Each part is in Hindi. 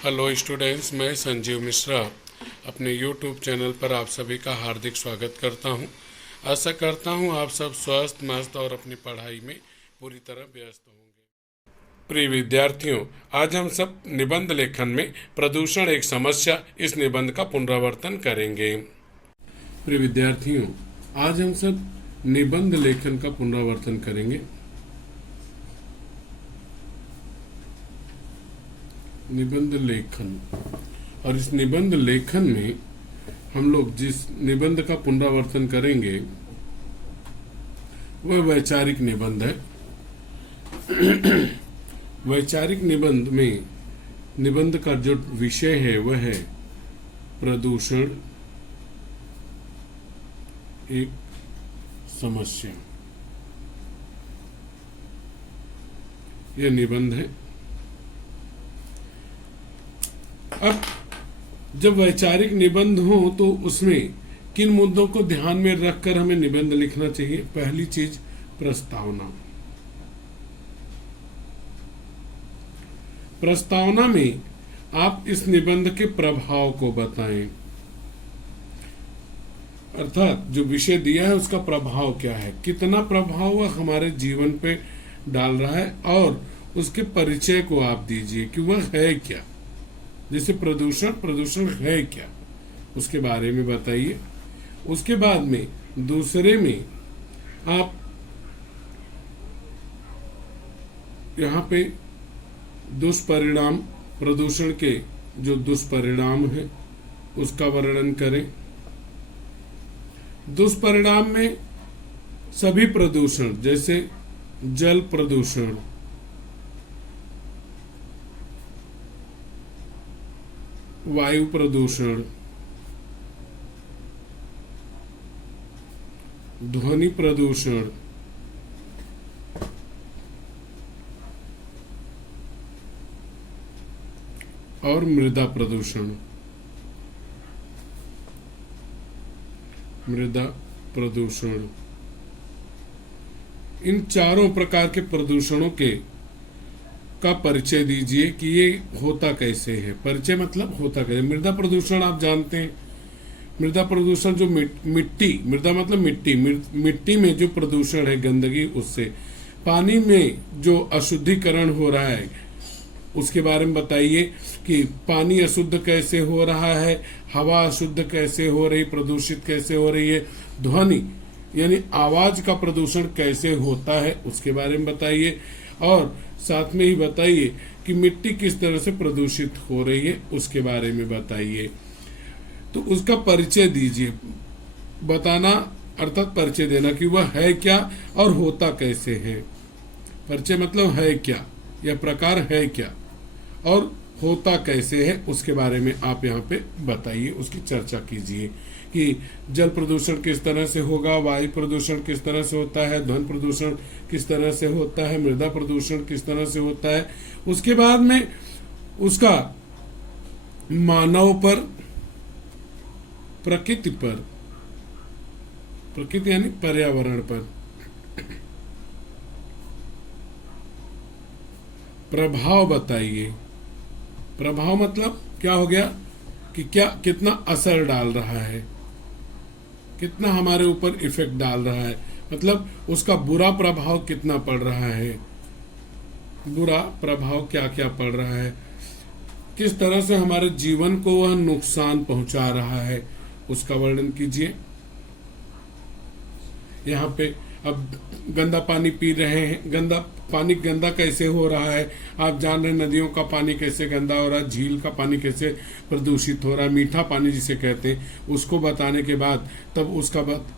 हेलो स्टूडेंट्स, मैं संजीव मिश्रा अपने यूट्यूब चैनल पर आप सभी का हार्दिक स्वागत करता हूं। आशा करता हूं आप सब स्वस्थ मस्त और अपनी पढ़ाई में पूरी तरह व्यस्त होंगे। प्रिय विद्यार्थियों, आज हम सब निबंध लेखन में प्रदूषण एक समस्या इस निबंध का पुनरावर्तन करेंगे। प्रिय विद्यार्थियों, आज हम सब निबंध लेखन का पुनरावर्तन करेंगे। निबंध लेखन, और इस निबंध लेखन में हम लोग जिस निबंध का पुनरावर्तन करेंगे वह वैचारिक निबंध है। वैचारिक निबंध में निबंध का जो विषय है वह है प्रदूषण एक समस्या। यह निबंध है। अब जब वैचारिक निबंध हो तो उसमें किन मुद्दों को ध्यान में रखकर हमें निबंध लिखना चाहिए? पहली चीज, प्रस्तावना। प्रस्तावना में आप इस निबंध के प्रभाव को बताएं, अर्थात जो विषय दिया है उसका प्रभाव क्या है, कितना प्रभाव वह हमारे जीवन पे डाल रहा है, और उसके परिचय को आप दीजिए कि वह है क्या। जैसे प्रदूषण है क्या, उसके बारे में बताइए। उसके बाद में दूसरे में आप यहाँ पे दुष्परिणाम, प्रदूषण के जो दुष्परिणाम है उसका वर्णन करें। दुष्परिणाम में सभी प्रदूषण, जैसे जल प्रदूषण, वायु प्रदूषण, ध्वनि प्रदूषण, और मृदा प्रदूषण। मृदा प्रदूषण, इन चारों प्रकार के प्रदूषणों के का परिचय दीजिए कि ये होता कैसे है। परिचय मतलब होता कैसे। मृदा प्रदूषण आप जानते हैं। मृदा प्रदूषण जो मिट्टी, मृदा मतलब मिट्टी, मिट्टी में जो प्रदूषण है गंदगी, उससे पानी में जो अशुद्धिकरण हो रहा है उसके बारे में बताइए कि पानी अशुद्ध कैसे हो रहा है, हवा अशुद्ध कैसे हो रही, प्रदूषित कैसे हो रही है, ध्वनि यानी आवाज का प्रदूषण कैसे होता है उसके बारे में बताइए, और साथ में ही बताइए कि मिट्टी किस तरह से प्रदूषित हो रही है उसके बारे में बताइए। तो उसका परिचय दीजिए। बताना अर्थात परिचय देना कि वह है क्या और होता कैसे है। परिचय मतलब है क्या, यह प्रकार है क्या और होता कैसे है उसके बारे में आप यहाँ पे बताइए, उसकी चर्चा कीजिए कि जल प्रदूषण किस तरह से होगा, वायु प्रदूषण किस तरह से होता है, ध्वनि प्रदूषण किस तरह से होता है, मृदा प्रदूषण किस तरह से होता है। उसके बाद में उसका मानव पर, प्रकृति पर, प्रकृति यानी पर्यावरण पर प्रभाव बताइए। प्रभाव मतलब क्या हो गया कि क्या कितना असर डाल रहा है, कितना हमारे ऊपर इफेक्ट डाल रहा है, मतलब उसका बुरा प्रभाव कितना पड़ रहा है, बुरा प्रभाव क्या क्या पड़ रहा है, किस तरह से हमारे जीवन को वह नुकसान पहुंचा रहा है उसका वर्णन कीजिए। यहाँ पे अब गंदा पानी पी रहे हैं, गंदा पानी गंदा कैसे हो रहा है आप जान रहे हैं। नदियों का पानी कैसे गंदा हो रहा है, झील का पानी कैसे प्रदूषित हो रहा है, मीठा पानी जिसे कहते हैं, उसको बताने के बाद तब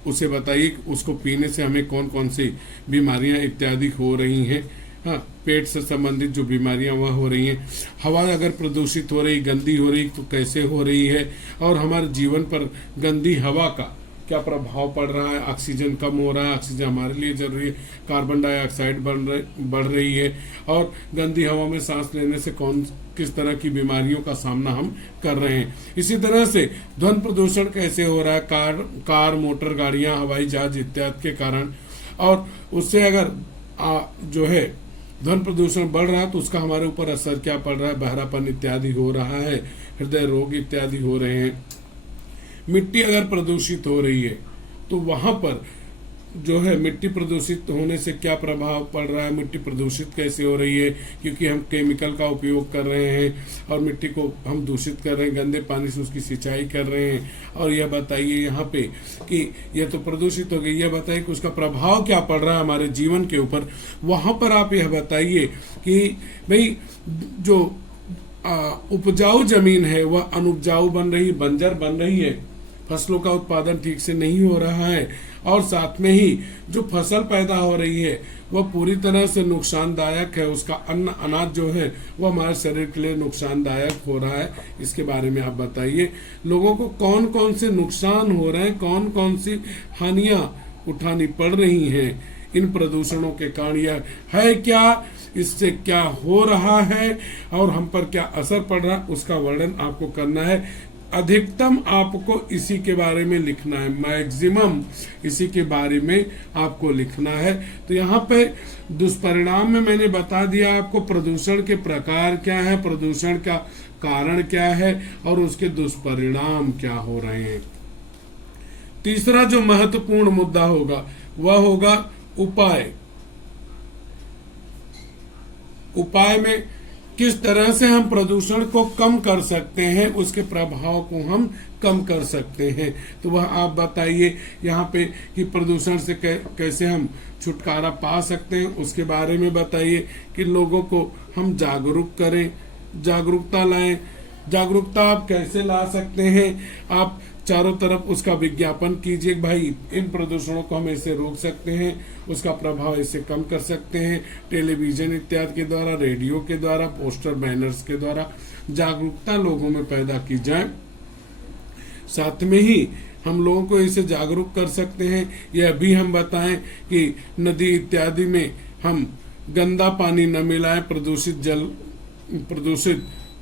उसे बताइए उसको पीने से हमें कौन कौन सी बीमारियां इत्यादि हो रही हैं। हाँ, पेट से संबंधित जो बीमारियां वह हो रही हैं। हवा अगर प्रदूषित हो रही, गंदी हो रही तो कैसे हो रही है, और हमारे जीवन पर गंदी हवा का क्या प्रभाव पड़ रहा है। ऑक्सीजन कम हो रहा है, ऑक्सीजन हमारे लिए जरूरी है, कार्बन डाइऑक्साइड बढ़ रही है, और गंदी हवा में सांस लेने से किस तरह की बीमारियों का सामना हम कर रहे हैं। इसी तरह से ध्वनि प्रदूषण कैसे हो रहा है, कार मोटर गाड़ियां, हवाई जहाज इत्यादि के कारण, और उससे अगर जो है ध्वनि प्रदूषण बढ़ रहा है तो उसका हमारे ऊपर असर क्या पड़ रहा है, बहरापन इत्यादि हो रहा है, हृदय रोग इत्यादि हो रहे हैं। मिट्टी अगर प्रदूषित हो रही है तो वहां पर जो है मिट्टी प्रदूषित होने से क्या प्रभाव पड़ रहा है, मिट्टी प्रदूषित कैसे हो रही है, क्योंकि हम केमिकल का उपयोग कर रहे हैं और मिट्टी को हम दूषित कर रहे हैं, गंदे पानी से उसकी सिंचाई कर रहे हैं। और यह बताइए यहाँ पे कि यह तो प्रदूषित हो गई, यह बताइए कि उसका प्रभाव क्या पड़ रहा है हमारे जीवन के ऊपर। वहां पर आप यह बताइए कि भाई जो उपजाऊ जमीन है वह अनुपजाऊ बन रही, बंजर बन रही है, फसलों का उत्पादन ठीक से नहीं हो रहा है, और साथ में ही जो फसल पैदा हो रही है वह पूरी तरह से नुकसानदायक है। उसका अन्न अनाज जो है वह हमारे शरीर के लिए नुकसानदायक हो रहा है। इसके बारे में आप बताइए, लोगों को कौन कौन से नुकसान हो रहे हैं, कौन कौन सी हानियां उठानी पड़ रही हैं इन प्रदूषणों के कारण, यह है क्या, इससे क्या हो रहा है और हम पर क्या असर पड़ रहा है, उसका वर्णन आपको करना है। अधिकतम आपको इसी के बारे में लिखना है, मैक्सिमम इसी के बारे में आपको लिखना है। तो यहाँ पे दुष्परिणाम में मैंने बता दिया आपको प्रदूषण के प्रकार क्या है, प्रदूषण का कारण क्या है और उसके दुष्परिणाम क्या हो रहे हैं। तीसरा जो महत्वपूर्ण मुद्दा होगा वह होगा उपाय। उपाय में किस तरह से हम प्रदूषण को कम कर सकते हैं, उसके प्रभाव को हम कम कर सकते हैं। तो वह आप बताइए यहाँ पे कि प्रदूषण से कैसे हम छुटकारा पा सकते हैं, उसके बारे में बताइए कि लोगों को हम जागरूक करें, जागरूकता लाएं। जागरूकता आप कैसे ला सकते हैं, आप चारों तरफ उसका विज्ञापन कीजिए, भाई इन प्रदूषणों को हम ऐसे रोक सकते हैं, उसका प्रभाव ऐसे कम कर सकते हैं, टेलीविजन इत्यादि के द्वारा, रेडियो के द्वारा, पोस्टर बैनर्स के द्वारा जागरूकता लोगों में पैदा की जाए। साथ में ही हम लोगों को इसे जागरूक कर सकते हैं, यह भी हम बताएं कि नदी इत्यादि में हम गंदा पानी न मिलाएं, प्रदूषित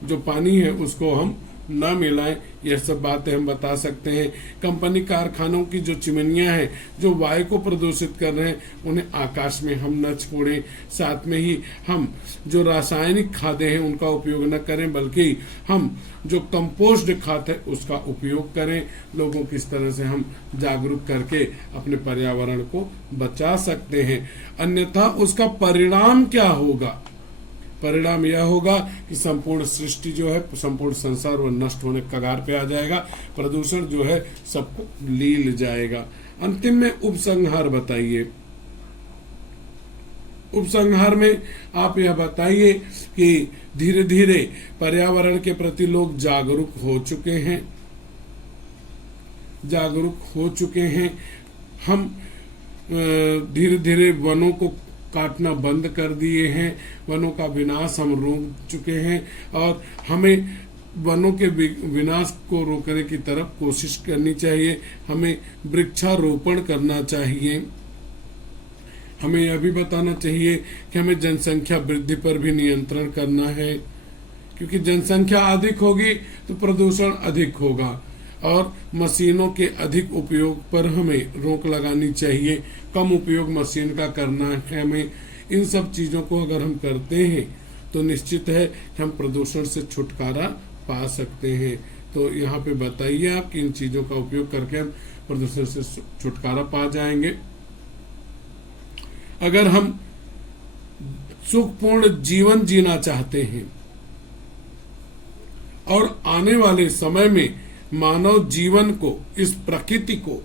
जो पानी है उसको हम न मिलाएं, यह सब बातें हम बता सकते हैं। कंपनी कारखानों की जो चिमनियां हैं जो वायु को प्रदूषित कर रहे हैं उन्हें आकाश में हम न छोड़ें। साथ में ही हम जो रासायनिक खादें हैं उनका उपयोग न करें, बल्कि हम जो कंपोस्ट खाद है उसका उपयोग करें। लोगों को इस तरह से हम जागरूक करके अपने पर्यावरण को बचा सकते हैं। अन्यथा उसका परिणाम क्या होगा, परिणाम यह होगा कि संपूर्ण सृष्टि जो है, संपूर्ण संसार वो नष्ट होने कगार पे आ जाएगा, प्रदूषण जो है सबको लील जाएगा। अंतिम में उपसंहार बताइए। उपसंहार में आप यह बताइए कि धीरे धीरे पर्यावरण के प्रति लोग जागरूक हो चुके हैं। हम धीरे धीरे वनों को काटना बंद कर दिए हैं, वनों का विनाश हम रोक चुके हैं और हमें वनों के विनाश को रोकने की तरफ कोशिश करनी चाहिए। हमें वृक्षारोपण करना चाहिए। हमें यह भी बताना चाहिए कि हमें जनसंख्या वृद्धि पर भी नियंत्रण करना है, क्योंकि जनसंख्या अधिक होगी तो प्रदूषण अधिक होगा और मशीनों के अधिक उपयोग पर हमें रोक लगानी चाहिए। कम उपयोग मशीन का करना है हमें। इन सब चीजों को अगर हम करते हैं तो निश्चित है कि हम प्रदूषण से छुटकारा पा सकते हैं। तो यहाँ पे बताइए आप कि इन चीजों का उपयोग करके हम प्रदूषण से छुटकारा पा जाएंगे। अगर हम सुखपूर्ण जीवन जीना चाहते हैं और आने वाले समय में मानव जीवन को, इस प्रकृति को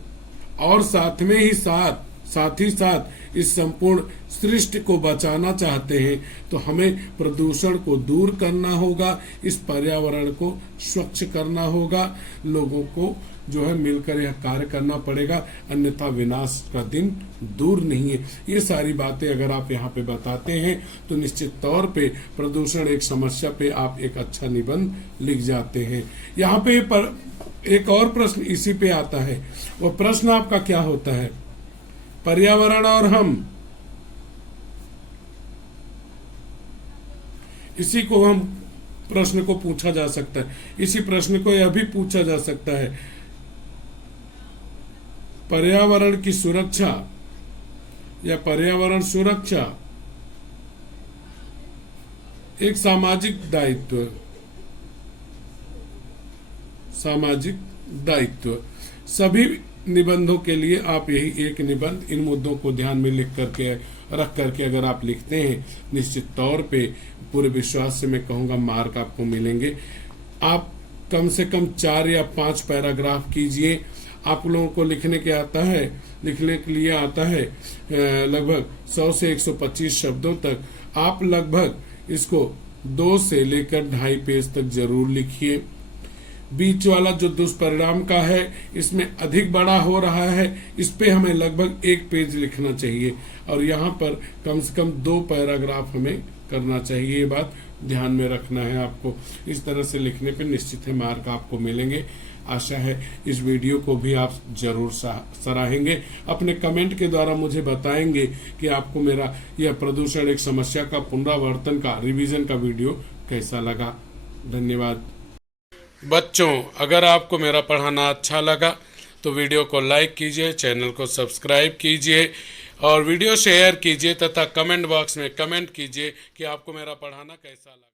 और साथ ही साथ इस संपूर्ण सृष्टि को बचाना चाहते हैं तो हमें प्रदूषण को दूर करना होगा, इस पर्यावरण को स्वच्छ करना होगा। लोगों को जो है मिलकर यह कार्य करना पड़ेगा, अन्यथा विनाश का दिन दूर नहीं है। ये सारी बातें अगर आप यहाँ पे बताते हैं तो निश्चित तौर पे प्रदूषण एक समस्या पे आप एक अच्छा निबंध लिख जाते हैं। यहाँ पे एक और प्रश्न इसी पे आता है। वो प्रश्न आपका क्या होता है, पर्यावरण और हम, इसी को हम प्रश्न को पूछा जा सकता है। इसी प्रश्न को यह भी पूछा जा सकता है, पर्यावरण की सुरक्षा या पर्यावरण सुरक्षा एक सामाजिक दायित्व, सामाजिक दायित्व। सभी निबंधों के लिए आप यही एक निबंध इन मुद्दों को ध्यान में रख करके अगर आप लिखते हैं, निश्चित तौर पे पूरे विश्वास से मैं कहूँगा मार्क आपको मिलेंगे। आप कम से कम 4 या 5 पैराग्राफ कीजिए। आप लोगों को लिखने के लिए आता है लगभग 100 से 125 शब्दों तक। आप लगभग इसको 2 से लेकर 2.5 पेज तक जरूर लिखिए। बीच वाला जो दुष्परिणाम का है, इसमें अधिक बड़ा हो रहा है, इस पे हमें लगभग 1 पेज लिखना चाहिए और यहाँ पर कम से कम 2 पैराग्राफ हमें करना चाहिए। ये बात ध्यान में रखना है आपको। इस तरह से लिखने पे निश्चित है मार्क आपको मिलेंगे। आशा है इस वीडियो को भी आप जरूर सराहेंगे। अपने कमेंट के द्वारा मुझे बताएंगे कि आपको मेरा यह प्रदूषण एक समस्या का पुनरावर्तन का रिवीजन का वीडियो कैसा लगा। धन्यवाद। बच्चों, अगर आपको मेरा पढ़ाना अच्छा लगा तो वीडियो को लाइक कीजिए, चैनल को सब्सक्राइब कीजिए और वीडियो शेयर कीजिए तथा कमेंट बॉक्स में कमेंट कीजिए कि आपको मेरा पढ़ाना कैसा लगा।